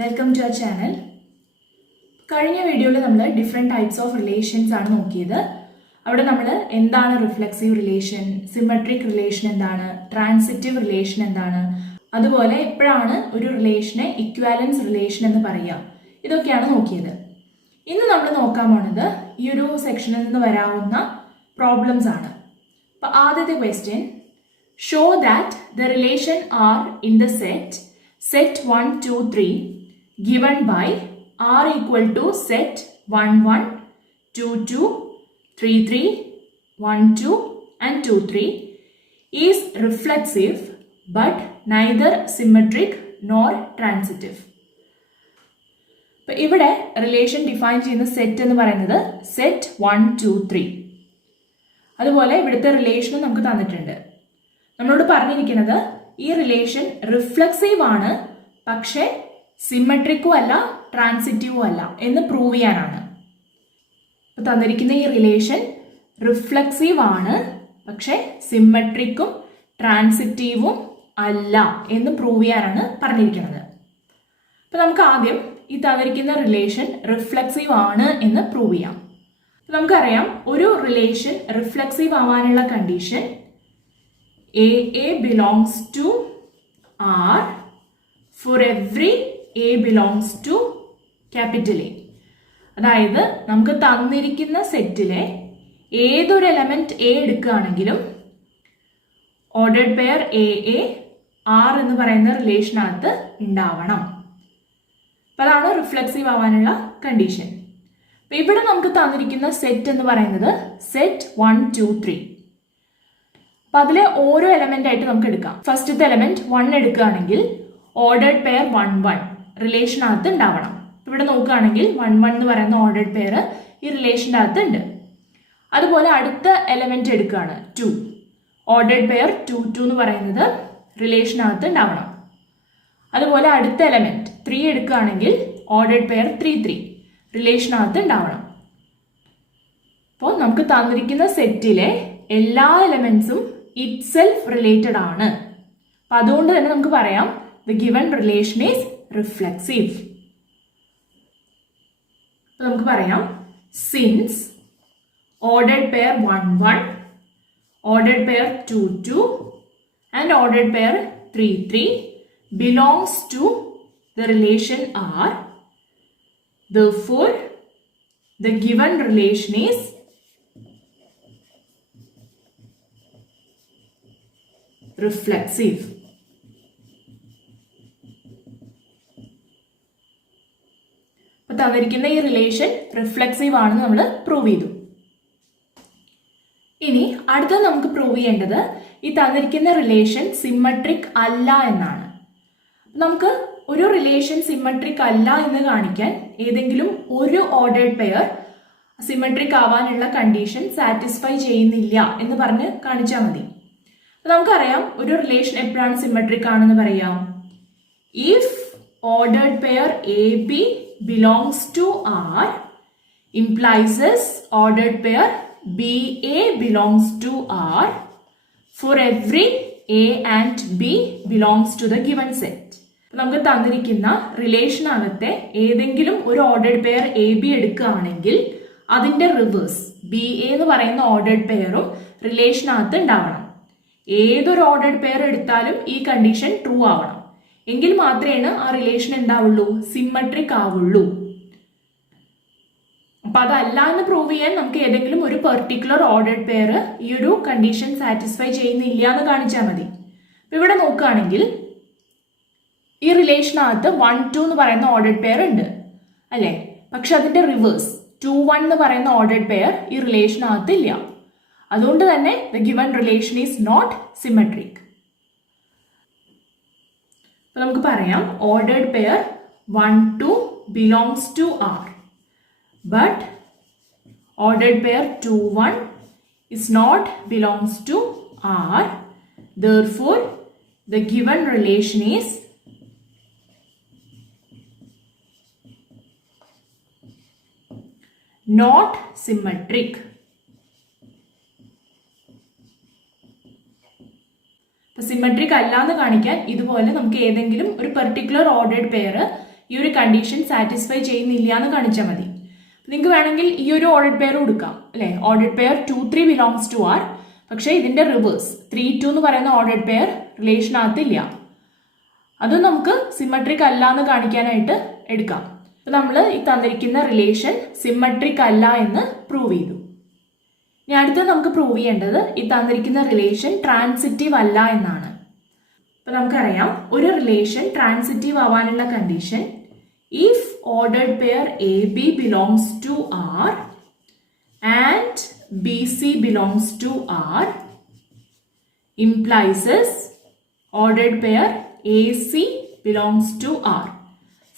Welcome to our channel. കഴിഞ്ഞ വീഡിയോയിൽ നമ്മൾ ഡിഫറെൻറ്റ് ടൈപ്സ് ഓഫ് റിലേഷൻസ് ആണ് നോക്കിയത്. അവിടെ നമ്മൾ എന്താണ് റിഫ്ലെക്സീവ് റിലേഷൻ, സിമെട്രിക് റിലേഷൻ എന്താണ്, ട്രാൻസിറ്റീവ് റിലേഷൻ എന്താണ്, അതുപോലെ എപ്പോഴാണ് ഒരു റിലേഷനെ ഇക്വാലൻസ് റിലേഷൻ എന്ന് പറയുക, ഇതൊക്കെയാണ് നോക്കിയത്. ഇന്ന് നമ്മൾ നോക്കാൻ പോണത് ഈ ഒരു സെക്ഷനിൽ നിന്ന് വരാവുന്ന പ്രോബ്ലംസ് ആണ്. അപ്പോൾ ആദ്യത്തെ question, show that the relation are in the set 1, 2, 3 given by r equal to set 1, 1, 2, 2, 3, 3, 1, 2 and 2, 3 is reflexive but neither symmetric nor transitive. അപ്പോൾ ഇവിടെ റിലേഷൻ ഡിഫൈൻ ചെയ്യുന്ന സെറ്റ് എന്ന് പറയുന്നത് സെറ്റ് 1, 2, 3. അതുപോലെ ഇവിടുത്തെ റിലേഷനും നമുക്ക് തന്നിട്ടുണ്ട്. നമ്മളോട് പറഞ്ഞിരിക്കുന്നത് ഈ റിലേഷൻ റിഫ്ലെക്സീവ് ആണ്, പക്ഷെ സിമെട്രിക്കും അല്ല ട്രാൻസിറ്റീവും അല്ല എന്ന് പ്രൂവ് ചെയ്യാനാണ്. ഇപ്പൊ തന്നിരിക്കുന്ന ഈ റിലേഷൻ റിഫ്ലെക്സീവ് ആണ്, പക്ഷെ സിമെട്രിക്കും ട്രാൻസിറ്റീവും അല്ല എന്ന് പ്രൂവ് ചെയ്യാനാണ് പറഞ്ഞിരിക്കുന്നത്. അപ്പൊ നമുക്ക് ആദ്യം ഈ തന്നിരിക്കുന്ന റിലേഷൻ റിഫ്ലെക്സീവ് ആണ് എന്ന് പ്രൂവ് ചെയ്യാം. നമുക്കറിയാം ഒരു റിലേഷൻ റിഫ്ലെക്സീവ് ആവാനുള്ള condition A belongs to R for every A belongs to capital A. അതായത് നമുക്ക് തന്നിരിക്കുന്ന സെറ്റിലെ ഏതൊരു എലമെന്റ് എ എടുക്കുകയാണെങ്കിലും ഓർഡേർഡ് പെയർ എ ആർ എന്ന് പറയുന്ന റിലേഷനകത്ത് ഉണ്ടാവണം. അപ്പം അതാണ് റിഫ്ലെക്സീവ് ആവാനുള്ള കണ്ടീഷൻ. അപ്പം ഇവിടെ നമുക്ക് തന്നിരിക്കുന്ന സെറ്റ് എന്ന് പറയുന്നത് സെറ്റ് 1, 2, 3. അപ്പൊ അതിലെ ഓരോ എലമെന്റ് ആയിട്ട് നമുക്ക് എടുക്കാം. ഫസ്റ്റത്തെ എലമെന്റ് 1 എടുക്കുകയാണെങ്കിൽ ഓർഡേർഡ് പെയർ 1, 1 റിലേഷനകത്ത് ഉണ്ടാവണം. ഇവിടെ നോക്കുകയാണെങ്കിൽ 1, 1 എന്ന് പറയുന്ന ഓർഡേർഡ് പെയർ ഈ റിലേഷൻ്റെ അകത്ത് ഉണ്ട്. അതുപോലെ അടുത്ത എലമെന്റ് എടുക്കുകയാണ് 2, ഓർഡേർഡ് പെയർ 2, 2 എന്ന് പറയുന്നത് റിലേഷനകത്ത് ഉണ്ടാവണം. അതുപോലെ അടുത്ത എലമെന്റ് 3 എടുക്കുകയാണെങ്കിൽ ഓർഡേർഡ് പെയർ 3, 3 റിലേഷനകത്ത് ഉണ്ടാവണം. അപ്പോൾ നമുക്ക് തന്നിരിക്കുന്ന സെറ്റിലെ എല്ലാ എലമെന്റ്സും itself റിലേറ്റഡ് ആണ്. അപ്പൊ അതുകൊണ്ട് തന്നെ നമുക്ക് പറയാം the given relation is reflexive. നമുക്ക് പറയാം since ordered pair 1, 1, ordered pair 2, 2 and ordered pair 3, 3 belongs to the relation R, therefore the given relation is reflexive. അപ്പൊ തന്നിരിക്കുന്ന ഈ റിലേഷൻ റിഫ്ലെക്സീവ് ആണെന്ന് നമ്മൾ പ്രൂവ് ചെയ്തു. ഇനി അടുത്തത് നമുക്ക് പ്രൂവ് ചെയ്യേണ്ടത് ഈ തന്നിരിക്കുന്ന റിലേഷൻ സിമെട്രിക് അല്ല എന്നാണ്. നമുക്ക് ഒരു റിലേഷൻ സിമെട്രിക് അല്ല എന്ന് കാണിക്കാൻ ഏതെങ്കിലും ഒരു ഓർഡേർഡ് പെയർ സിമെട്രിക് ആവാനുള്ള കണ്ടീഷൻ സാറ്റിസ്ഫൈ ചെയ്യുന്നില്ല എന്ന് പറഞ്ഞ് കാണിച്ചാൽ മതി. നമുക്കറിയാം ഒരു റിലേഷൻ എപ്പോഴാണ് സിമെട്രിക് ആണെന്ന് പറയാം. If ordered pair A B belongs to R implies ordered pair B A belongs to R for every A and B belongs to the given set. നമുക്ക് തന്നിരിക്കുന്ന റിലേഷനകത്തെ ഏതെങ്കിലും ഒരു ഓർഡേർഡ് പെയർ എ ബി എടുക്കുകയാണെങ്കിൽ അതിന്റെ reverse B A എന്ന് പറയുന്ന ordered പെയറും റിലേഷനകത്ത് ഉണ്ടാവണം. ഏതൊരു ഓർഡേർഡ് പെയർ എടുത്താലും ഈ കണ്ടീഷൻ ട്രൂ ആവണം. എങ്കിൽ മാത്രമേ ആ റിലേഷൻ എന്താവുള്ളൂ, സിമെട്രിക് ആവുള്ളൂ. അപ്പൊ അതല്ല എന്ന് പ്രൂവ് ചെയ്യാൻ നമുക്ക് ഏതെങ്കിലും ഒരു പെർട്ടിക്കുലർ ഓർഡേർഡ് പെയർ ഈ ഒരു കണ്ടീഷൻ സാറ്റിസ്ഫൈ ചെയ്യുന്നില്ല എന്ന് കാണിച്ചാൽ മതി. ഇവിടെ നോക്കുകയാണെങ്കിൽ ഈ റിലേഷനകത്ത് 1, 2 എന്ന് പറയുന്ന ഓർഡേർഡ് പെയർ ഉണ്ട് അല്ലെ, പക്ഷെ അതിന്റെ റിവേഴ്സ് 2, 1 എന്ന് പറയുന്ന ഓർഡേർഡ് പെയർ ഈ റിലേഷനകത്ത് ഇല്ല. അതുകൊണ്ട് തന്നെ the given relation is not symmetric. അപ്പോൾ നമുക്ക് പറയാം ordered pair 1, 2 belongs to R, but ordered pair 2, 1 is not belongs to R. Therefore, the given relation is not symmetric. Symmetric അല്ല എന്ന് കാണിക്കാൻ ഇതുപോലെ നമുക്ക് ഏതെങ്കിലും ഒരു പെർട്ടിക്കുലർ ഓർഡേർഡ് പെയർ ഈ ഒരു കണ്ടീഷൻ സാറ്റിസ്ഫൈ ചെയ്യുന്നില്ല എന്ന് കാണിച്ചാൽ മതി. നിങ്ങൾക്ക് വേണമെങ്കിൽ ഈ ഒരു ഓർഡേഡ് പെയർ കൊടുക്കാം അല്ലെ. Ordered pair 2, 3 belongs to R. പക്ഷേ ഇതിന്റെ റിവേഴ്സ് 3, 2 എന്ന് പറയുന്ന ഓർഡേഡ് പെയർ റിലേഷനകത്തില്ല. അതും നമുക്ക് സിമ്മട്രിക് അല്ല എന്ന് കാണിക്കാനായിട്ട് എടുക്കാം. അപ്പൊ നമ്മൾ ഈ തന്നിരിക്കുന്ന റിലേഷൻ സിമ്മട്രിക് അല്ല എന്ന് പ്രൂവ് ചെയ്തു. ഇനി അടുത്ത് നമുക്ക് പ്രൂവ് ചെയ്യേണ്ടത് ഈ തന്നിരിക്കുന്ന റിലേഷൻ ട്രാൻസിറ്റീവ് അല്ല എന്നാണ്. അപ്പൊ നമുക്കറിയാം ഒരു റിലേഷൻ ട്രാൻസിറ്റീവ് ആവാനുള്ള condition if ordered pair AB belongs to R and BC belongs to R implies ordered pair AC belongs to R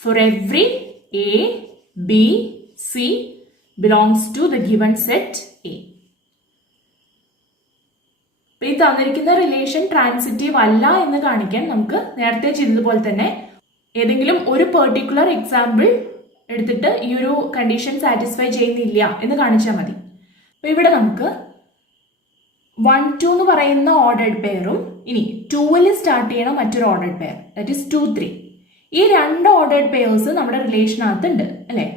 for every A, B, C belongs to the given set A. ഈ തന്നിരിക്കുന്ന relation transitive അല്ല എന്ന് കാണിക്കാൻ നമുക്ക് നേരത്തെ ചെയ്തതുപോലെ തന്നെ ഏതെങ്കിലും ഒരു പെർട്ടിക്കുലർ എക്സാമ്പിൾ എടുത്തിട്ട് ഈ ഒരു കണ്ടീഷൻ സാറ്റിസ്ഫൈ ചെയ്യുന്നില്ല എന്ന് കാണിച്ചാൽ മതി. അപ്പൊ ഇവിടെ നമുക്ക് 1, 2 എന്ന് പറയുന്ന ഓർഡേഡ് പെയറും ഇനി 2ൽ സ്റ്റാർട്ട് ചെയ്യണ മറ്റൊരു ഓർഡേഡ് പെയർ ദാറ്റ് ഈസ് 2, 3. ഈ രണ്ട് ഓർഡേഡ് പെയർസ് നമ്മുടെ റിലേഷനകത്ത് ഉണ്ട് അല്ലെ.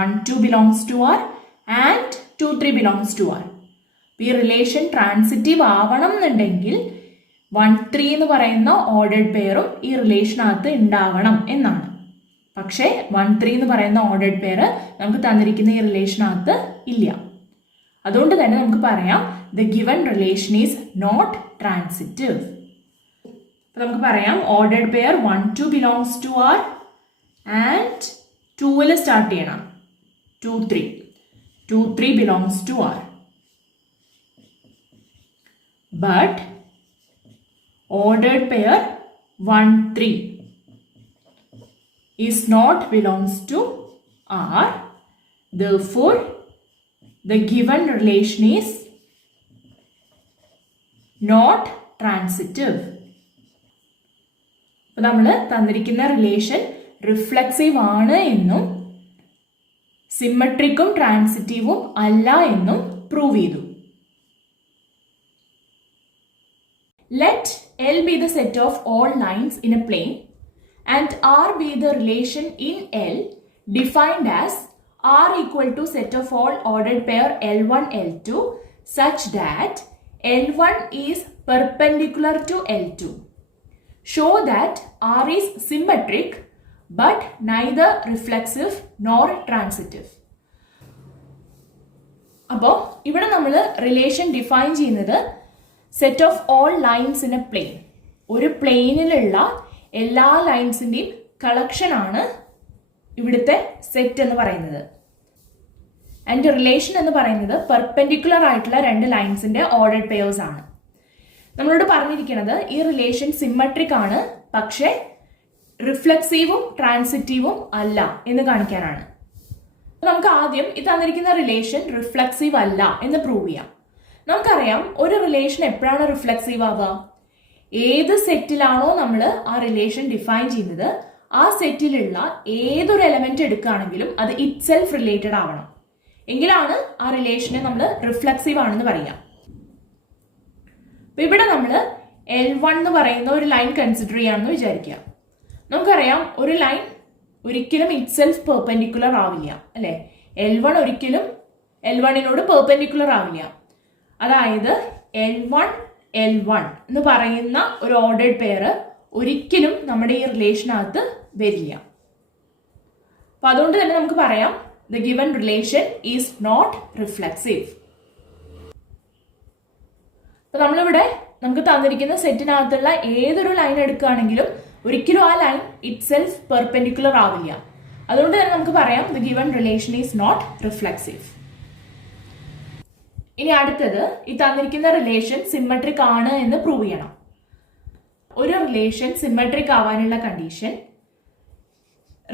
1, 2 belongs to R and 2, 3 belongs to R. ഈ റിലേഷൻ ട്രാൻസിറ്റീവ് ആവണം എന്നുണ്ടെങ്കിൽ 1, 3 എന്ന് പറയുന്ന ഓർഡേഡ് പെയറും ഈ റിലേഷനകത്ത് ഉണ്ടാവണം എന്നാണ്. പക്ഷേ 1, 3 എന്ന് പറയുന്ന ഓർഡേഡ് പെയർ നമുക്ക് തന്നിരിക്കുന്ന ഈ റിലേഷനകത്ത് ഇല്ല. അതുകൊണ്ട് തന്നെ നമുക്ക് പറയാം the given relation is not transitive. നമുക്ക് പറയാം ordered pair 1, 2 belongs to R and 2ൽ സ്റ്റാർട്ട് ചെയ്യണം 2, 3. 2, 3 belongs to R. But ordered pair 1, 3 is not belongs to R. Therefore, the given relation is not transitive. അപ്പോൾ നമ്മൾ തന്നിരിക്കുന്ന relation reflexive ആണ് എന്നും സിമ്മട്രിക്കും ട്രാൻസിറ്റീവും അല്ല എന്നും പ്രൂവ് ചെയ്തു. Let L be the set of all lines in a plane and R be the relation in L defined as R equal to set of all ordered pair L1, L2 such that L1 is perpendicular to L2. Show that R is symmetric but neither reflexive nor transitive. അപ്പോൾ ഇവിടെ നമ്മൾ relation define ചെയ്യുന്നത് set of all lines in a plane, ഒരു പ്ലെയിനിലുള്ള എല്ലാ ലൈൻസിൻ്റെയും collection ആണ് ഇവിടുത്തെ set എന്ന് പറയുന്നത്. ആൻഡ് റിലേഷൻ എന്ന് പറയുന്നത് പെർപെൻഡിക്കുലർ ആയിട്ടുള്ള രണ്ട് ലൈൻസിന്റെ ഓർഡേഡ് പെയേഴ്സ് ആണ്. നമ്മളോട് പറഞ്ഞിരിക്കുന്നത് ഈ റിലേഷൻ സിമ്മട്രിക് ആണ് പക്ഷെ റിഫ്ലെക്സീവും ട്രാൻസിറ്റീവും അല്ല എന്ന് കാണിക്കാനാണ്. നമുക്ക് ആദ്യം ഇത് തന്നിരിക്കുന്ന റിലേഷൻ റിഫ്ലെക്സീവ് അല്ല എന്ന് പ്രൂവ് ചെയ്യാം. നമുക്കറിയാം ഒരു റിലേഷൻ എപ്പോഴാണ് റിഫ്ലെക്സീവ് ആവുക, ഏത് സെറ്റിലാണോ നമ്മൾ ആ റിലേഷൻ ഡിഫൈൻ ചെയ്യുന്നത് ആ സെറ്റിലുള്ള ഏതൊരു എലമെന്റ് എടുക്കുകയാണെങ്കിലും അത് ഇറ്റ് സെൽഫ് റിലേറ്റഡ് ആവണം, എങ്കിലാണ് ആ റിലേഷനെ നമ്മൾ റിഫ്ലെക്സീവ് ആണെന്ന് പറയാം. അപ്പൊ ഇവിടെ നമ്മൾ L1 എന്ന് പറയുന്ന ഒരു ലൈൻ കൺസിഡർ ചെയ്യാമെന്ന് വിചാരിക്കുക. നമുക്കറിയാം ഒരു ലൈൻ ഒരിക്കലും ഇറ്റ് സെൽഫ് പെർപെൻഡിക്കുലർ ആവില്ല അല്ലെ. L1 ഒരിക്കലും L1 പെർപെൻഡിക്കുലർ ആവില്ല. അതായത് L1 എന്ന് പറയുന്ന ഒരു ഓർഡേഡ് പെയർ ഒരിക്കലും നമ്മുടെ ഈ റിലേഷനകത്ത് വരില്ല. അപ്പൊ അതുകൊണ്ട് തന്നെ നമുക്ക് പറയാം the given relation is not reflexive. അപ്പൊ നമ്മളിവിടെ നമുക്ക് തന്നിരിക്കുന്ന സെറ്റിനകത്തുള്ള ഏതൊരു ലൈൻ എടുക്കുകയാണെങ്കിലും ഒരിക്കലും ആ ലൈൻ ഇറ്റ് സെൽഫ് പെർപെൻഡിക്കുലർ ആവില്ല. അതുകൊണ്ട് തന്നെ നമുക്ക് പറയാം the given relation is not reflexive. ഇനി അടുത്തത് ഈ തന്നിരിക്കുന്ന റിലേഷൻ സിമ്മട്രിക് ആണ് എന്ന് പ്രൂവ് ചെയ്യണം. ഒരു റിലേഷൻ സിമ്മട്രിക് ആവാനുള്ള കണ്ടീഷൻ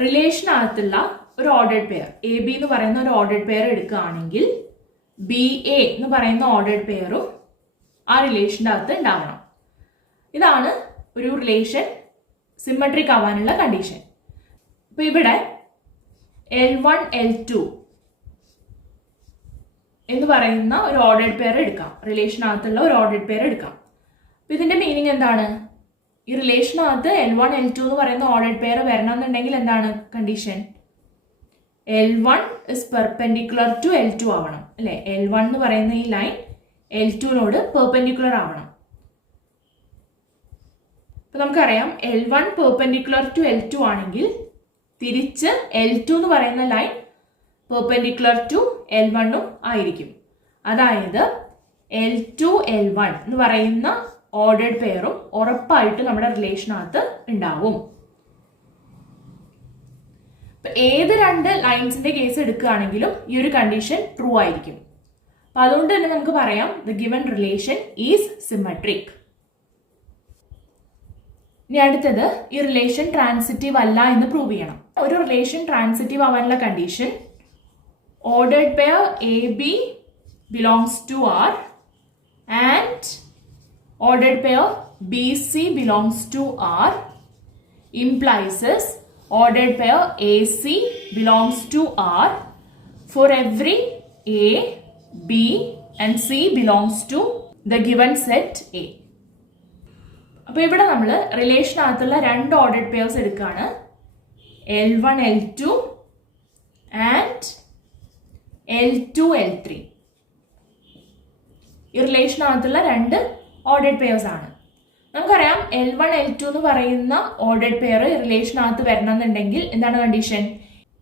റിലേഷനകത്തുള്ള ഒരു ഓർഡേഡ് പെയർ എ ബി എന്ന് പറയുന്ന ഒരു ഓർഡേഡ് പെയർ എടുക്കുകയാണെങ്കിൽ ബി എ എന്ന് പറയുന്ന ഓർഡേഡ് പെയറും ആ റിലേഷൻ്റെ അകത്ത് ഉണ്ടാവണം. ഇതാണ് ഒരു റിലേഷൻ സിമ്മട്രിക് ആവാനുള്ള കണ്ടീഷൻ. അപ്പൊ ഇവിടെ L1, L2 എന്ന് പറയുന്ന ഒരു ഓർഡേഡ് പെയർ എടുക്കാം, റിലേഷനകത്തുള്ള ഒരു ഓർഡേഡ് പെയർ എടുക്കാം. അപ്പൊ ഇതിന്റെ മീനിങ് എന്താണ്? ഈ റിലേഷനകത്ത് L1 L2 എന്ന് പറയുന്ന ഓർഡേഡ് പെയർ വരണം എന്നുണ്ടെങ്കിൽ എന്താണ് condition? L1 is perpendicular to L2 ആവണം അല്ലെ? L1 എന്ന് പറയുന്ന ഈ ലൈൻ L2നോട് പെർപെൻഡിക്കുലർ ആവണം. അപ്പൊ നമുക്കറിയാം L1 പെർപെൻഡിക്കുലർ ടു L2 ആണെങ്കിൽ തിരിച്ച് L2 എന്ന് പറയുന്ന ലൈൻ പെർപെൻഡിക്കുലർ ടു L1 ആയിരിക്കും. അതായത് L2 L1 എന്ന് പറയുന്ന ഓർഡേഡ് പെയറും ഉറപ്പായിട്ട് നമ്മുടെ റിലേഷനകത്ത് ഉണ്ടാവും. ഏത് രണ്ട് ലൈൻസിന്റെ കേസ് എടുക്കുകയാണെങ്കിലും ഈ ഒരു കണ്ടീഷൻ ട്രൂ ആയിരിക്കും. അപ്പൊ അതുകൊണ്ട് തന്നെ നമുക്ക് പറയാം the given relation is symmetric. ഇനി അടുത്തത് ഈ റിലേഷൻ ട്രാൻസിറ്റീവ് അല്ല എന്ന് പ്രൂവ് ചെയ്യണം. ഒരു റിലേഷൻ ട്രാൻസിറ്റീവ് ആവാനുള്ള condition ordered pair AB belongs to R and ordered pair BC belongs to R implies ordered pair AC belongs to R for every A, B and C belongs to the given set A. അപ്പോൾ ഇവിടെ നമ്മൾ റിലേഷനകത്തുള്ള രണ്ട് ordered pairs എടുക്കുകയാണ്, L1 L2 and L2 L3. ഈ റിലേഷനകത്തുള്ള രണ്ട് ordered pairs ആണ്. നമുക്കറിയാം L1 L2 എന്ന് പറയുന്ന ഓർഡേഡ് പെയർ റിലേഷനകത്ത് വരണം എന്നുണ്ടെങ്കിൽ എന്താണ് condition?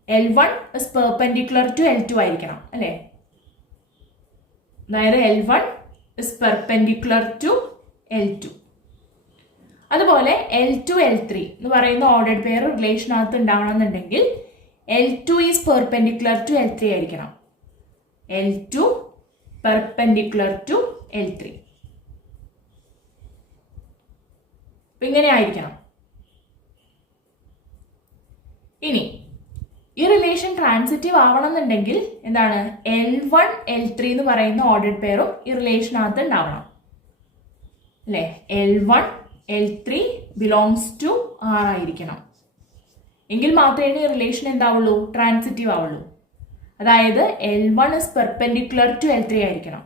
L1 is perpendicular to L2 ആയിരിക്കണം അല്ലെ? അതായത് L1 is perpendicular to L2. അതുപോലെ L2 L3 എന്ന് പറയുന്ന ഓർഡേഡ് പെയർ റിലേഷനകത്ത് ഉണ്ടാവണം എന്നുണ്ടെങ്കിൽ L2 is perpendicular to L3 ആയിരിക്കണം. L2 perpendicular to L3. ഇങ്ങനെ ആയിരിക്കണം. ഇനി ഈ റിലേഷൻ ട്രാൻസിറ്റീവ് ആവണം എന്നുണ്ടെങ്കിൽ എന്താണ്? L1 L3 എന്ന് പറയുന്ന ഓർഡേഡ് പെയറും ഈ റിലേഷനകത്ത് ഉണ്ടാവണം അല്ലെ? L1 L3 belongs to R ആയിരിക്കണം. എങ്കിൽ മാത്രമേ ഈ റിലേഷൻ എന്താവുള്ളൂ? ട്രാൻസിറ്റീവ് ആവുള്ളൂ. അതായത് L1 is perpendicular to L3 ആയിരിക്കണം.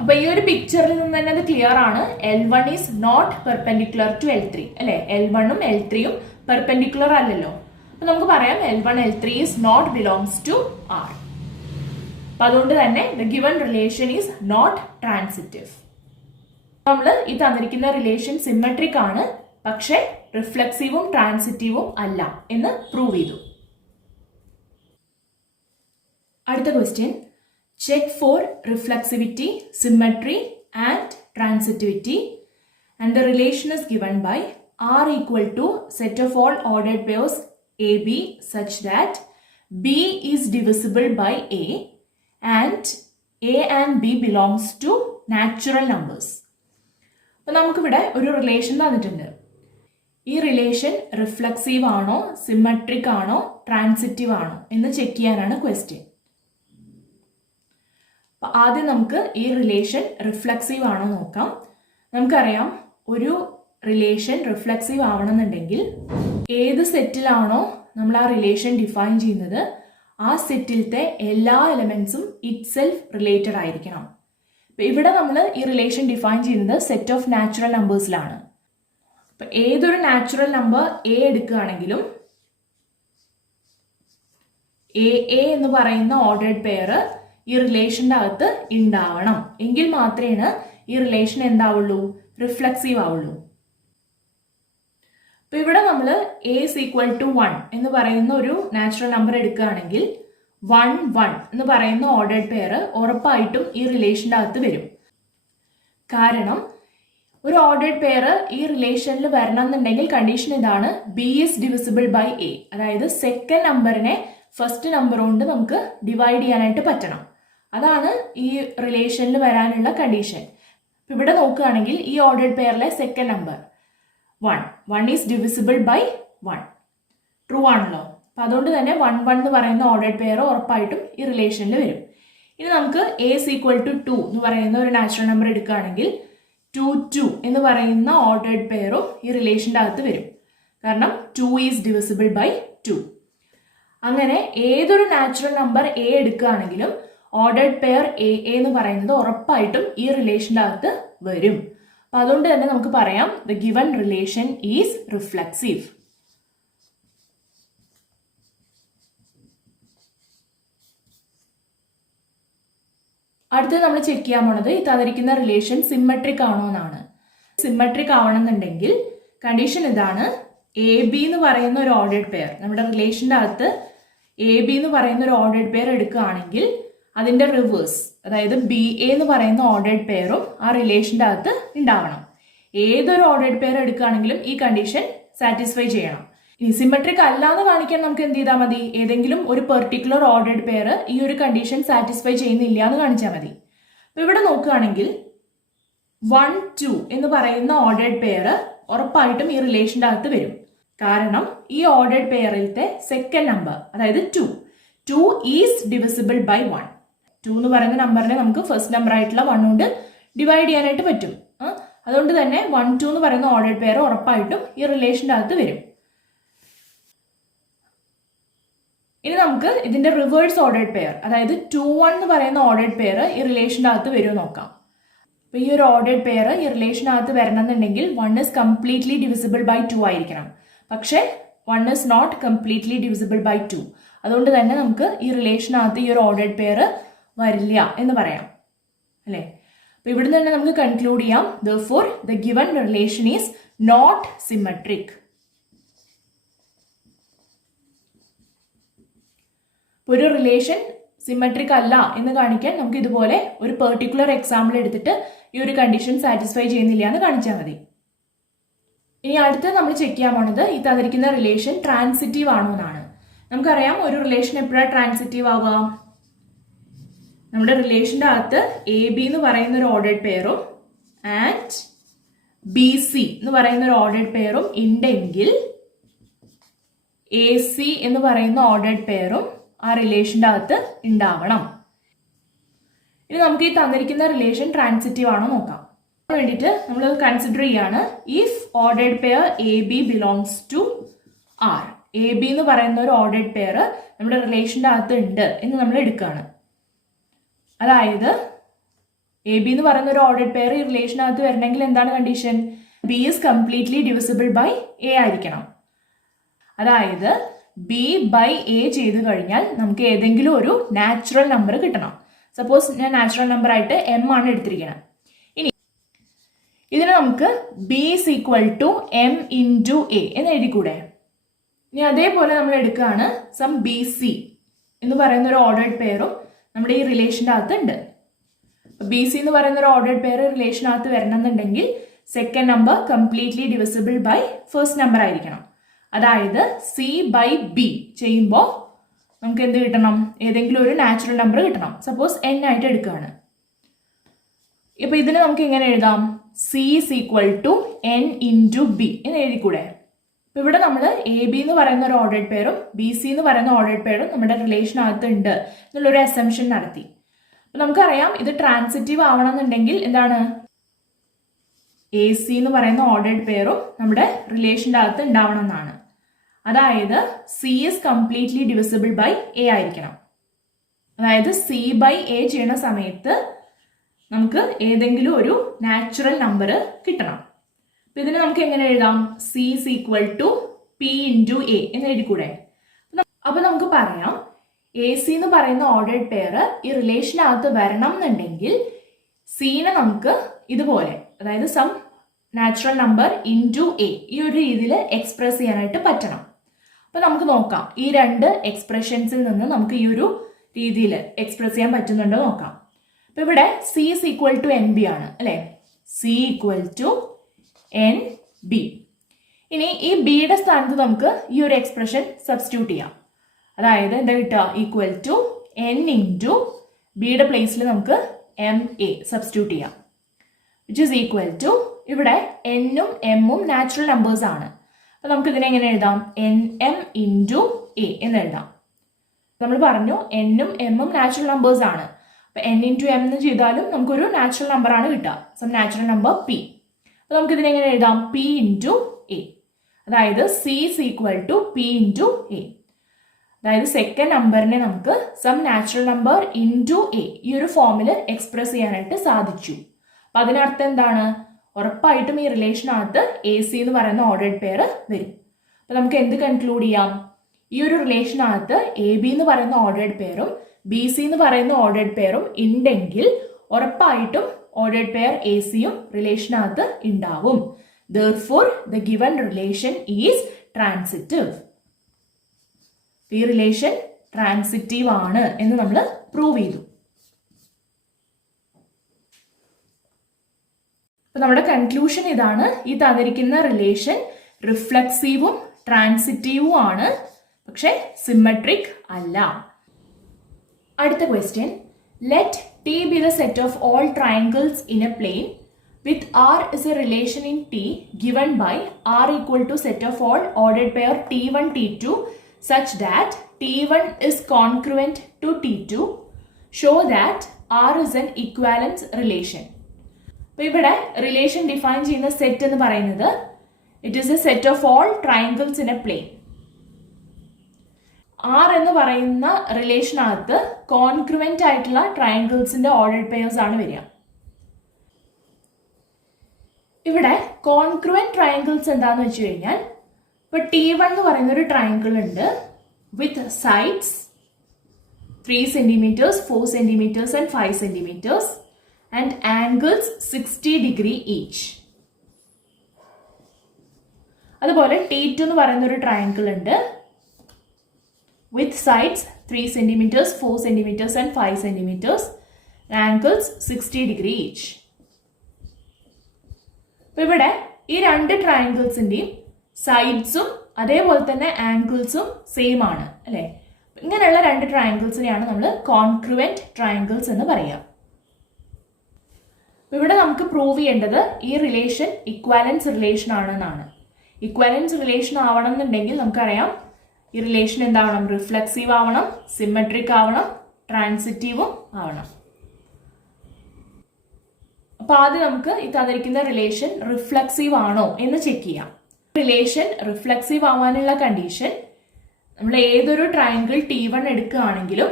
അപ്പൊ ഈ ഒരു പിക്ചറിൽ നിന്ന് തന്നെ അത് ക്ലിയർ ആണ്. L1 is not perpendicular to L3 അല്ലെ? L1 ഉം L3 ഉം പെർപെൻഡിക്കുലർ അല്ലല്ലോ. അപ്പൊ നമുക്ക് പറയാം L1 L3 is not belongs to R. അപ്പൊ അതുകൊണ്ട് തന്നെ the given relation is not transitive. നമ്മൾ ഈ തന്നിരിക്കുന്ന റിലേഷൻ സിമെട്രിക് ആണ്, പക്ഷെ റിഫ്ലെക്സീവും ട്രാൻസിറ്റീവും അല്ല എന്ന് പ്രൂവ് ചെയ്തു. അടുത്ത question, check for reflexivity, symmetry and transitivity and the relation is given by R equal to set of all ordered pairs AB such that B is divisible by A and B belongs to natural numbers. അപ്പൊ നമുക്കിവിടെ ഒരു relation തന്നിട്ടുണ്ട്. ഈ relation reflexive ആണോ, symmetric ആണോ, transitive ആണോ എന്ന് check ചെയ്യാനാണ് ക്വസ്റ്റ്യൻ. അപ്പൊ ആദ്യം നമുക്ക് ഈ റിലേഷൻ റിഫ്ലെക്സീവ് ആണോ നോക്കാം. നമുക്കറിയാം ഒരു റിലേഷൻ റിഫ്ലെക്സീവ് ആവണമെന്നുണ്ടെങ്കിൽ ഏത് സെറ്റിലാണോ നമ്മൾ ആ റിലേഷൻ ഡിഫൈൻ ചെയ്യുന്നത് ആ സെറ്റിലത്തെ എല്ലാ എലമെന്റ്സും ഇറ്റ് സെൽഫ് റിലേറ്റഡ് ആയിരിക്കണം. ഇവിടെ നമ്മൾ ഈ റിലേഷൻ ഡിഫൈൻ ചെയ്യുന്നത് സെറ്റ് ഓഫ് നാച്ചുറൽ നമ്പേഴ്സിലാണ്. അപ്പൊ ഏതൊരു നാച്ചുറൽ നമ്പർ എ എടുക്കുകയാണെങ്കിലും എ എന്ന് പറയുന്ന ഓർഡേഡ് പെയർ ഈ റിലേഷന്റെ അകത്ത് ഉണ്ടാവണം. എങ്കിൽ മാത്രമേ ഈ റിലേഷൻ എന്താവുള്ളൂ? റിഫ്ലെക്സീവ് ആവുള്ളൂ. അപ്പൊ ഇവിടെ നമ്മൾ A is equal to 1 എന്ന് പറയുന്ന ഒരു നാച്ചുറൽ നമ്പർ എടുക്കുകയാണെങ്കിൽ 1 1 എന്ന് പറയുന്ന ഓർഡേഡ് പെയർ ഉറപ്പായിട്ടും ഈ റിലേഷന്റെ അകത്ത് വരും. കാരണം ഒരു ഓർഡേഡ് പെയർ ഈ റിലേഷനിൽ വരണം എന്നുണ്ടെങ്കിൽ കണ്ടീഷൻ ഇതാണ്, B is divisible by A. അതായത് സെക്കൻഡ് നമ്പറിനെ ഫസ്റ്റ് നമ്പർ കൊണ്ട് നമുക്ക് ഡിവൈഡ് ചെയ്യാനായിട്ട് പറ്റണം. അതാണ് ഈ റിലേഷനിൽ വരാനുള്ള കണ്ടീഷൻ. ഇവിടെ നോക്കുകയാണെങ്കിൽ ഈ ഓർഡേഡ് പെയറിലെ second number 1 is divisible by 1. True ആണല്ലോ. അപ്പൊ അതുകൊണ്ട് തന്നെ 1 1 എന്ന് പറയുന്ന ഓർഡേഡ് പെയർ ഉറപ്പായിട്ടും ഈ റിലേഷനിൽ വരും. ഇനി നമുക്ക് A is equal to 2 എന്ന് പറയുന്ന ഒരു നാച്ചുറൽ നമ്പർ എടുക്കുകയാണെങ്കിൽ 2 2 എന്ന് പറയുന്ന ഓർഡേഡ് പെയറും ഈ റിലേഷന്റെ അകത്ത് വരും. കാരണം 2 is divisible by 2. അങ്ങനെ ഏതൊരു നാച്ചുറൽ നമ്പർ A എടുക്കുകയാണെങ്കിലും ഓർഡേഡ് പെയർ A എന്ന് പറയുന്നത് ഉറപ്പായിട്ടും ഈ റിലേഷന്റെ അകത്ത് വരും. അപ്പം അതുകൊണ്ട് തന്നെ നമുക്ക് പറയാം the given relation is reflexive. അടുത്തത് നമ്മൾ ചെക്ക് ചെയ്യാൻ പോണത് ഈ തന്നിരിക്കുന്ന റിലേഷൻ സിമ്മട്രിക് ആണോ എന്നാണ്. സിമ്മട്രിക് ആവണമെന്നുണ്ടെങ്കിൽ കണ്ടീഷൻ ഇതാണ്: എ ബി എന്ന് പറയുന്ന ഒരു ഓർഡേഡ് പെയർ, നമ്മുടെ റിലേഷൻ്റെ അകത്ത് എ ബി എന്ന് പറയുന്ന ഒരു ഓർഡേഡ് പെയർ എടുക്കുകയാണെങ്കിൽ അതിന്റെ റിവേഴ്സ്, അതായത് ബി എ എന്ന് പറയുന്ന ഓർഡേഡ് പെയറും ആ റിലേഷൻ്റെ അകത്ത് ഉണ്ടാവണം. ഏതൊരു ഓർഡേഡ് പെയർ എടുക്കുകയാണെങ്കിലും ഈ കണ്ടീഷൻ സാറ്റിസ്ഫൈ ചെയ്യണം. ഇനി സിമെട്രിക് അല്ല എന്ന് കാണിക്കാൻ നമുക്ക് എന്ത് ചെയ്താൽ മതി? ഏതെങ്കിലും ഒരു പെർട്ടിക്കുലർ ഓർഡേഡ് പെയർ ഈ ഒരു കണ്ടീഷൻ സാറ്റിസ്ഫൈ ചെയ്യുന്നില്ല എന്ന് കാണിച്ചാൽ മതി. അപ്പൊ ഇവിടെ നോക്കുകയാണെങ്കിൽ 1, 2 എന്ന് പറയുന്ന ഓർഡേഡ് പെയർ ഉറപ്പായിട്ടും ഈ റിലേഷൻ്റെ അകത്ത് വരും. കാരണം ഈ ഓർഡേഡ് പെയറിലത്തെ സെക്കൻഡ് നമ്പർ, അതായത് 2 ഈസ് ഡിവിസിബിൾ ബൈ 1. 2 എന്ന് പറയുന്ന നമ്പറിനെ നമുക്ക് ഫസ്റ്റ് നമ്പർ ആയിട്ടുള്ള 1 കൊണ്ട് ഡിവൈഡ് ചെയ്യാനായിട്ട് പറ്റും. അതുകൊണ്ട് തന്നെ 1, 2 എന്ന് പറയുന്ന ഓർഡേഡ് പെയർ ഉറപ്പായിട്ടും ഈ റിലേഷൻ്റെ അകത്ത് വരും. ഇനി നമുക്ക് ഇതിന്റെ റിവേഴ്സ് ഓർഡേഡ് പെയർ, അതായത് 2, 1 എന്ന് പറയുന്ന ഓർഡേഡ് പെയർ ഈ റിലേഷൻ്റെ അകത്ത് വരുമോ നോക്കാം. അപ്പൊ ഈ ഒരു ഓർഡേഡ് പെയർ ഈ റിലേഷനകത്ത് വരണമെന്നുണ്ടെങ്കിൽ 1 is കംപ്ലീറ്റ്ലി ഡിവിസിബിൾ ബൈ 2 ആയിരിക്കണം. പക്ഷെ 1 is not completely divisible by 2. അതുകൊണ്ട് തന്നെ നമുക്ക് ഈ റിലേഷനകത്ത് ഈ ഒരു ഓർഡേഡ് പെയർ വരില്ല എന്ന് പറയാം, അല്ലേ? അപ്പൊ ഇവിടുന്ന് തന്നെ നമുക്ക് കൺക്ലൂഡ് ചെയ്യാം, therefore the given relation is not symmetric. ഒരു റിലേഷൻ സിമെട്രിക് അല്ല എന്ന് കാണിക്കാൻ നമുക്ക് ഇതുപോലെ ഒരു പെർട്ടിക്കുലർ എക്സാമ്പിൾ എടുത്തിട്ട് ഈ ഒരു കണ്ടീഷൻ സാറ്റിസ്ഫൈ ചെയ്യുന്നില്ല എന്ന് കാണിച്ചാൽ മതി. ഇനി അടുത്ത് നമ്മൾ ചെക്ക് ചെയ്യാൻ പോണത് ഈ തന്നിരിക്കുന്ന റിലേഷൻ ട്രാൻസിറ്റീവ് ആണോ എന്നാണ്. നമുക്കറിയാം ഒരു റിലേഷൻ എപ്പോഴാണ് ട്രാൻസിറ്റീവ് ആവുക? നമ്മുടെ റിലേഷൻ്റെ അകത്ത് എ ബി എന്ന് പറയുന്ന ഒരു ഓർഡേഡ് പെയറും ആൻഡ് ബി സി എന്ന് പറയുന്ന ഒരു ഓർഡേഡ് പെയറും ഉണ്ടെങ്കിൽ എ സി എന്ന് പറയുന്ന ഓർഡേഡ് പെയറും ആ റിലേഷൻ്റെ അകത്ത് ഉണ്ടാവണം. ഇനി നമുക്ക് ഈ തന്നിരിക്കുന്ന റിലേഷൻ ട്രാൻസിറ്റീവ് ആണോ നോക്കാം. അതിന് വേണ്ടിയിട്ട് നമ്മൾ കൺസിഡർ ചെയ്യാണ്, if ordered pair A B belongs to R. A b എന്ന് പറയുന്ന ഒരു ഓർഡേഡ് പെയർ നമ്മുടെ റിലേഷൻ്റെ അകത്ത് ഉണ്ട് എന്ന് നമ്മൾ എടുക്കുകയാണ്. അതായത് എ ബി എന്ന് പറയുന്ന ഒരു ഓർഡേഡ് പെയർ ഈ റിലേഷനകത്ത് വരണമെങ്കിൽ എന്താണ് condition? B is completely divisible by a ആയിരിക്കണം. അതായത് ബി ബൈ എ ചെയ്ത് കഴിഞ്ഞാൽ നമുക്ക് ഏതെങ്കിലും ഒരു നാച്ചുറൽ നമ്പർ കിട്ടണം. സപ്പോസ് ഞാൻ നാച്ചുറൽ നമ്പർ ആയിട്ട് എം ആണ് എടുത്തിരിക്കുന്നത്. ഇനി ഇതിനെ നമുക്ക് b is equal to m into a എന്ന് എഴുതിക്കൂടെ? ഇനി അതേപോലെ നമ്മൾ എടുക്കുകയാണ് സം ബി സി എന്ന് പറയുന്ന ഒരു ഓർഡേഡ് പെയറും നമ്മുടെ ഈ റിലേഷൻ്റെ അകത്ത് ഉണ്ട്. ബി സി എന്ന് പറയുന്ന ഒരു ഓർഡേഡ് പെയർ റിലേഷനകത്ത് വരണമെന്നുണ്ടെങ്കിൽ second number completely divisible by first number ആയിരിക്കണം. അതായത് സി ബൈ ബി ചെയ്യുമ്പോൾ നമുക്ക് എന്ത് കിട്ടണം? ഏതെങ്കിലും ഒരു നാച്ചുറൽ നമ്പർ കിട്ടണം. സപ്പോസ് എൻ ആയിട്ട് എടുക്കുകയാണ്. ഇപ്പൊ ഇതിനെ നമുക്ക് എങ്ങനെ എഴുതാം? C is equal to n into b എന്ന് എഴുതിക്കൂടെ? ഇപ്പൊ ഇവിടെ നമ്മൾ എ ബി എന്ന് പറയുന്ന ഒരു ഓർഡേഡ് പെയറും ബി സി എന്ന് പറയുന്ന ഓർഡേഡ് പെയറും നമ്മുടെ റിലേഷനകത്ത് ഉണ്ട് എന്നുള്ളൊരു അസംഷൻ നടത്തി. അപ്പൊ നമുക്കറിയാം ഇത് ട്രാൻസിറ്റീവ് ആവണം എന്നുണ്ടെങ്കിൽ എന്താണ്? എ സി എന്ന് പറയുന്ന ഓർഡേഡ് പെയറും നമ്മുടെ റിലേഷൻ്റെ അകത്ത് ഉണ്ടാവണം എന്നാണ്. അതായത് C is completely divisible by a ആയിരിക്കണം. അതായത് സി ബൈ എ ചെയ്യുന്ന സമയത്ത് നമുക്ക് ഏതെങ്കിലും ഒരു നാച്ചുറൽ നമ്പർ കിട്ടണം. അപ്പൊ ഇതിനെ നമുക്ക് എങ്ങനെ എഴുതാം? C is equal to P into a എന്ന് എഴുതിക്കൂടെ? അപ്പൊ നമുക്ക് പറയാം എ സി എന്ന് പറയുന്ന ഓർഡേഡ് പെയർ ഈ റിലേഷനകത്ത് വരണം എന്നുണ്ടെങ്കിൽ സീനെ നമുക്ക് ഇതുപോലെ, അതായത് some natural number into A ഈ ഒരു രീതിയിൽ എക്സ്പ്രസ് ചെയ്യാനായിട്ട് പറ്റണം. അപ്പൊ നമുക്ക് നോക്കാം ഈ രണ്ട് എക്സ്പ്രഷൻസിൽ നിന്ന് നമുക്ക് ഈ ഒരു രീതിയിൽ എക്സ്പ്രസ് ചെയ്യാൻ പറ്റുന്നുണ്ടോ നോക്കാം. അപ്പൊ ഇവിടെ c is equal to n b ആണ്, അല്ലെ? C equal to n b. ഇനി ഈ ബിയുടെ സ്ഥാനത്ത് നമുക്ക് ഈ ഒരു എക്സ്പ്രഷൻ സബ്സ്റ്റിറ്റ്യൂട്ട് ചെയ്യാം. അതായത് എന്താ കിട്ടുക? ഈക്വൽ ടു എൻ ഇൻറ്റു ബിയുടെ പ്ലേസിൽ നമുക്ക് എം എ സബ്സ്റ്റിറ്റ്യൂട്ട് ചെയ്യാം, വിച്ച് ഇസ് ഈക്വൽ ടു, ഇവിടെ എന്നും എമ്മും നാച്ചുറൽ നമ്പേഴ്സ് ആണ്. അപ്പൊ നമുക്ക് ഇതിനെ എങ്ങനെ എഴുതാം? എൻ എം ഇൻറ്റു എ എന്ന് എഴുതാം. നമ്മൾ പറഞ്ഞു എന്നും എമ്മും നാച്ചുറൽ നമ്പേഴ്സ് ആണ്. അപ്പൊ എൻ ഇൻറ്റു എം എന്ന് ചെയ്താലും നമുക്കൊരു നാച്ചുറൽ നമ്പർ ആണ് കിട്ടുക, സം നാച്ചുറൽ നമ്പർ പി. അപ്പൊ നമുക്ക് ഇതിനെ എങ്ങനെ എഴുതാം? P into A. അതായത് C is equal to P into A. അതായത് സെക്കൻഡ് നമ്പറിനെ നമുക്ക് some natural number into A ഈ ഒരു ഫോമിൽ എക്സ്പ്രസ് ചെയ്യാനായിട്ട് സാധിച്ചു. അപ്പൊ അതിനർത്ഥം എന്താണ്? ഉറപ്പായിട്ടും ഈ റിലേഷനകത്ത് എ സി എന്ന് പറയുന്ന ഓർഡേഡ് പെയർ വരും. അപ്പൊ നമുക്ക് എന്ത് കൺക്ലൂഡ് ചെയ്യാം? ഈ ഒരു റിലേഷനകത്ത് എ ബി എന്ന് പറയുന്ന ഓർഡേഡ് പെയറും ബി സി എന്ന് പറയുന്ന ഓർഡേഡ് പെയറും ഉണ്ടെങ്കിൽ ഉറപ്പായിട്ടും ഓർഡേഡ് പെയർ എ സിയും റിലേഷനകത്ത് ഉണ്ടാവും. Therefore, the given relation is transitive. ഈ റിലേഷൻ ട്രാൻസിറ്റീവ് ആണ് എന്ന് നമ്മൾ പ്രൂവ് ചെയ്തു. അപ്പൊ നമ്മുടെ കൺക്ലൂഷൻ ഇതാണ്. ഈ തന്നിരിക്കുന്ന റിലേഷൻ റിഫ്ലെക്സീവും ട്രാൻസിറ്റീവും ആണ്, പക്ഷെ സിമെട്രിക് അല്ല. അടുത്ത question, let T be the set of all triangles in a plane with R is a relation in T given by R equal to set of all ordered pair T1 T2 such that T1 is congruent to T2. Show that R is an equivalence relation. അപ്പോൾ ഇവിടെ relation define ചെയ്യുന്ന set എന്ന് പറയുന്നത് it is a set of all triangles in a plane. R എന്ന് പറയുന്ന റിലേഷനകത്ത് congruent ആയിട്ടുള്ള ട്രയാങ്കിൾസിന്റെ ordered pairs ആണ് വരിക. ഇവിടെ കോൺക്രുവന്റ് ട്രയാങ്കിൾസ് എന്താന്ന് വെച്ച് കഴിഞ്ഞാൽ, ഇപ്പൊ T1 എന്ന് പറയുന്ന ഒരു ട്രയാങ്കിൾ ഉണ്ട് വിത്ത് sides 3 centimeters, 4 centimeters and 5 centimeters and angles 60 degree each. അതുപോലെ T2 എന്ന് പറയുന്ന ഒരു ട്രയാങ്കിൾ ഉണ്ട് with sides 3 centimeters, 4 centimeters and 5 centimeters, angles 60 degree each. അപ്പോൾ ഇവിടെ ഈ രണ്ട് ട്രയാങ്കിൾസിന്റെയും സൈഡ്സും അതേപോലെ തന്നെ ആംഗിൾസും സെയിം ആണ് അല്ലെ. ഇങ്ങനെയുള്ള രണ്ട് ട്രയാങ്കിൾസിനെയാണ് നമ്മൾ കോൺക്രുവന്റ് ട്രയാങ്കിൾസ് എന്ന് പറയുക. ഇവിടെ നമുക്ക് പ്രൂവ് ചെയ്യേണ്ടത് ഈ റിലേഷൻ ഇക്വാലൻസ് റിലേഷൻ ആണെന്നാണ്. ഇക്വാലൻസ് റിലേഷൻ ആവണം എന്നുണ്ടെങ്കിൽ നമുക്കറിയാം ഈ റിലേഷൻ എന്താവണം? റിഫ്ലെക്സീവ് ആവണം, സിമെട്രിക് ആവണം, ട്രാൻസിറ്റീവും ആവണം. അപ്പൊ ആദ്യം നമുക്ക് ഈ തന്നിരിക്കുന്ന റിലേഷൻ റിഫ്ലെക്സീവ് ആണോ എന്ന് ചെക്ക് ചെയ്യാം. റിലേഷൻ റിഫ്ലെക്സീവ് ആവാനുള്ള കണ്ടീഷൻ, നമ്മൾ ഏതൊരു ട്രയാങ്കിൾ T1 എടുക്കുകയാണെങ്കിലും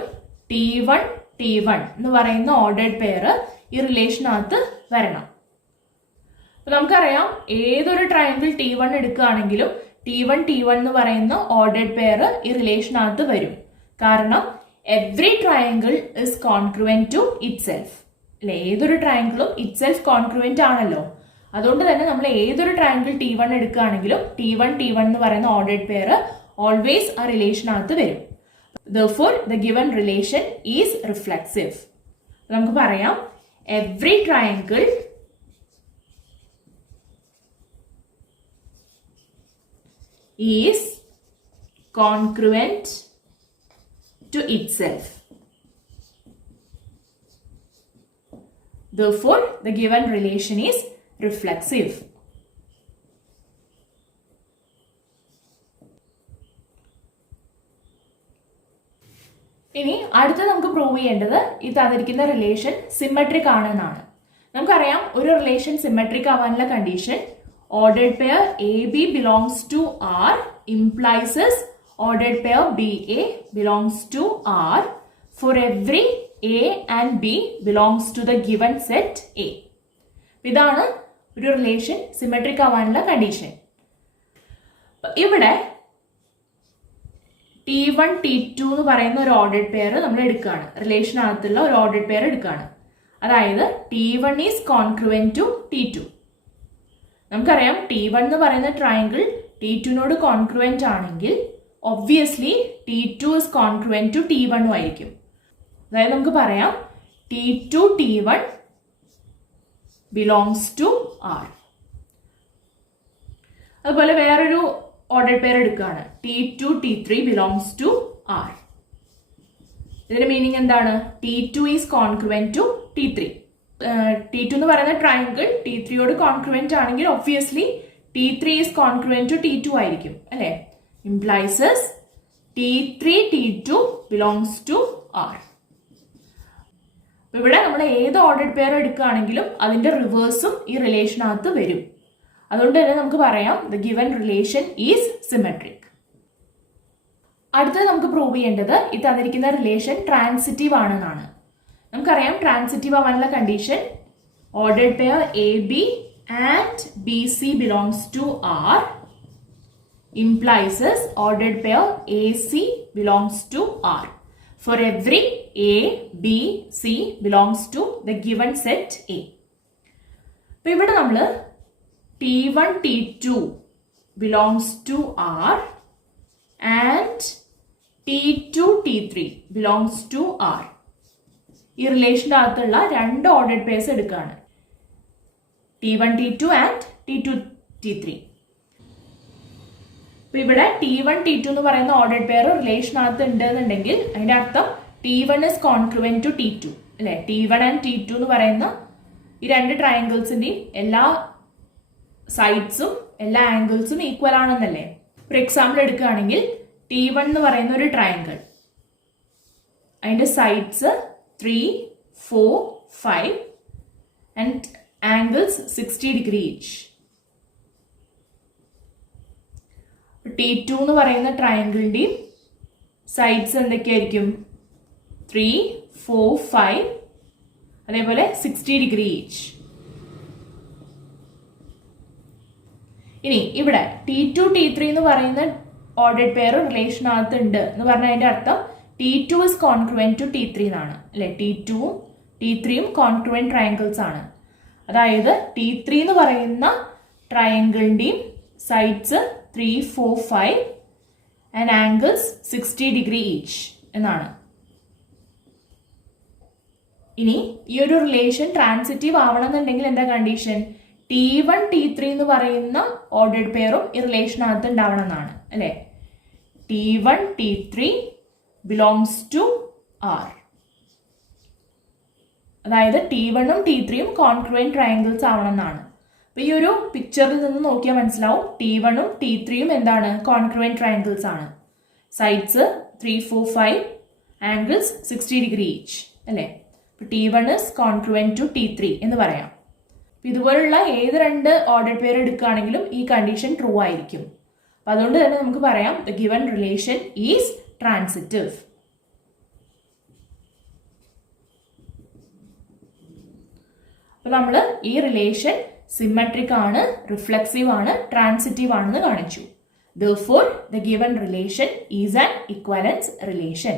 T1 എന്ന് പറയുന്ന ഓർഡേഡ് പെയർ ഈ റിലേഷനകത്ത് വരണം. അപ്പൊ നമുക്കറിയാം ഏതൊരു ട്രയാങ്കിൾ T1 എടുക്കുകയാണെങ്കിലും T1 എന്ന് പറയുന്ന ഓർഡേഡ് പെയർ ഈ റിലേഷനകത്ത് വരും. കാരണം every triangle is congruent to itself അല്ലെ. ഏതൊരു ട്രയാങ്കിളും ഇറ്റ് സെൽഫ് കോൺക്രുവന്റ് ആണല്ലോ. അതുകൊണ്ട് തന്നെ നമ്മൾ ഏതൊരു ട്രയാങ്കിൾ T1 എടുക്കുകയാണെങ്കിലും T1 എന്ന് പറയുന്ന ഓർഡേഡ് പെയർ ഓൾവേസ് ആ റിലേഷനകത്ത് വരും. Therefore, the given relation is reflexive. നമുക്ക് പറയാം every triangle is congruent to itself. Therefore, the given relation is reflexive. ഇനി അടുത്ത നമുക്ക് പ്രൂവ് ചെയ്യേണ്ടത് ഈ തന്നിരിക്കുന്ന റിലേഷൻ സിമെട്രിക് ആണെന്നാണ്. നമുക്കറിയാം ഒരു റിലേഷൻ സിമെട്രിക് ആവാനുള്ള condition ordered pair AB belongs to R implies ordered pair BA belongs to R for every A and B belongs to the given set A. ഇതാണ് ഒരു റിലേഷൻ സിമെട്രിക് ആവാനുള്ള condition. ഇവിടെ T1 T2 എന്ന് പറയുന്ന ഒരു ordered pair നമ്മൾ എടുക്കുകയാണ്, റിലേഷനകത്തുള്ള ഒരു ഓർഡേഡ് പെയർ എടുക്കുകയാണ്. അതായത് T1 is congruent to T2. നമുക്കറിയാം T1 എന്ന് പറയുന്ന ട്രയാങ്കിൾ T2നോട് കോൺക്രുവന്റ് ആണെങ്കിൽ obviously T2 is congruent to T1 ആയിരിക്കും. അതായത് നമുക്ക് പറയാം T2 T1 belongs to R. അതുപോലെ വേറൊരു ഓർഡേഡ് പെയർ എടുക്കുകയാണ് T2 T3 belongs to R. ഇതിന്റെ മീനിങ് എന്താണ്? T2 is congruent to T3. T2 എന്ന് പറയുന്ന ട്രയാങ്കിൾ T3യോട് കോൺക്രുവന്റ് ആണെങ്കിൽ obviously T3 is congruent to T2 ആയിരിക്കും അല്ലെ. Implies T3 T2 belongs to R. ഇവിടെ നമ്മൾ ഏത് ഓർഡേഡ് പെയർ എടുക്കുകയാണെങ്കിലും അതിന്റെ റിവേഴ്സും ഈ റിലേഷനകത്ത് വരും. അതുകൊണ്ട് തന്നെ നമുക്ക് പറയാം the given relation is symmetric. അടുത്തത് നമുക്ക് പ്രൂവ് ചെയ്യേണ്ടത് ഈ തന്നിരിക്കുന്ന റിലേഷൻ ട്രാൻസിറ്റീവ് ആണെന്നാണ്. നമുക്കറിയാം ട്രാൻസിറ്റീവ് ആവാനുള്ള condition ordered pair A B and BC belongs to R implies as ordered pair AC belongs to R. For every A, B, C belongs to the given set A. അപ്പോൾ ഇവിടെ നമ്മൾ T1, T2 belongs to R and T2, T3 belongs to R. ഈ റിലേഷൻ്റെ അകത്തുള്ള രണ്ട് ordered purse എടുക്കുകയാണ്. T1, T2 and T2, T3. അപ്പൊ ഇവിടെ T1, T2 എന്ന് പറയുന്ന ഓർഡേഡ് പെയർ റിലേഷനകത്ത് ഉണ്ടെന്നുണ്ടെങ്കിൽ അതിന്റെ അർത്ഥം T1 is congruent to T2 അല്ലെ. T1 and T2 എന്ന് പറയുന്ന ഈ രണ്ട് ട്രയാങ്കിൾസിന്റെയും എല്ലാ സൈഡ്സും എല്ലാ ആംഗിൾസും ഈക്വൽ ആണെന്നല്ലേ. ഒരു എക്സാമ്പിൾ എടുക്കുകയാണെങ്കിൽ T1 എന്ന് പറയുന്ന ഒരു ട്രയാങ്കിൾ, അതിന്റെ sides 3, 4, 5 and angles 60 degree each. T2 എന്ന് പറയുന്ന ട്രയാങ്കിളിന്റെയും സൈഡ്സ് എന്തൊക്കെയായിരിക്കും? 3, 4, 5 അതേപോലെ 60 ഡിഗ്രി ഈച്ച്. ഇനി ഇവിടെ T2, T3 എന്ന് പറയുന്ന ഓർഡേഡ് പെയർ റിലേഷനകത്ത് ഉണ്ട് എന്ന് പറഞ്ഞാൽ അതിന്റെ അർത്ഥം T2 is congruent to T3 എന്നാണ് അല്ലെ. T2ഉം T3യും കോൺഗ്രുവന്റ് ട്രയാങ്കിൾസ് ആണ്. അതായത് T3 എന്ന് പറയുന്ന ട്രയാങ്കിളിന്റെയും sides 3, 4, 5 and angles 60 degree each എന്നാണ്. ഇനി ഈ ഒരു റിലേഷൻ ട്രാൻസിറ്റീവ് ആവണമെന്നുണ്ടെങ്കിൽ എന്താ കണ്ടീഷൻ? T1, T3 എന്ന് പറയുന്ന ഓർഡേഡ് പെയറും ഈ റിലേഷനകത്ത് ഉണ്ടാവണം എന്നാണ് അല്ലെ. T1, T3 belongs to R. അതായത് T1ഉം T3യും കോൺഗ്രുവന്റ് ട്രയാങ്കിൾസ് ആവണം എന്നാണ്. അപ്പൊ ഈ ഒരു പിക്ചറിൽ നിന്ന് നോക്കിയാൽ മനസ്സിലാവും T1ഉം T3യും എന്താണ്? കോൺഗ്രുവന്റ് ട്രയാങ്കിൾസ് ആണ്. സൈഡ്സ് 3, 4, 5 ആംഗിൾസ് 60 ഡിഗ്രി ഈച്ച് അല്ലെ. T1 is congruent to T3 എന്ന് പറയാം. ഇതുപോലുള്ള ഏത് രണ്ട് ഓർഡർ പെയർ എടുക്കുകയാണെങ്കിലും ഈ കണ്ടീഷൻ ട്രൂ ആയിരിക്കും. അപ്പൊ അതുകൊണ്ട് തന്നെ നമുക്ക് പറയാം the given relation is transitive. അപ്പൊ നമ്മൾ ഈ റിലേഷൻ സിമെട്രിക് ആണ്, റിഫ്ലെക്സീവ് ആണ്, ട്രാൻസിറ്റീവ് ആണെന്ന് കാണിച്ചു. Therefore, the given relation is an equivalence relation.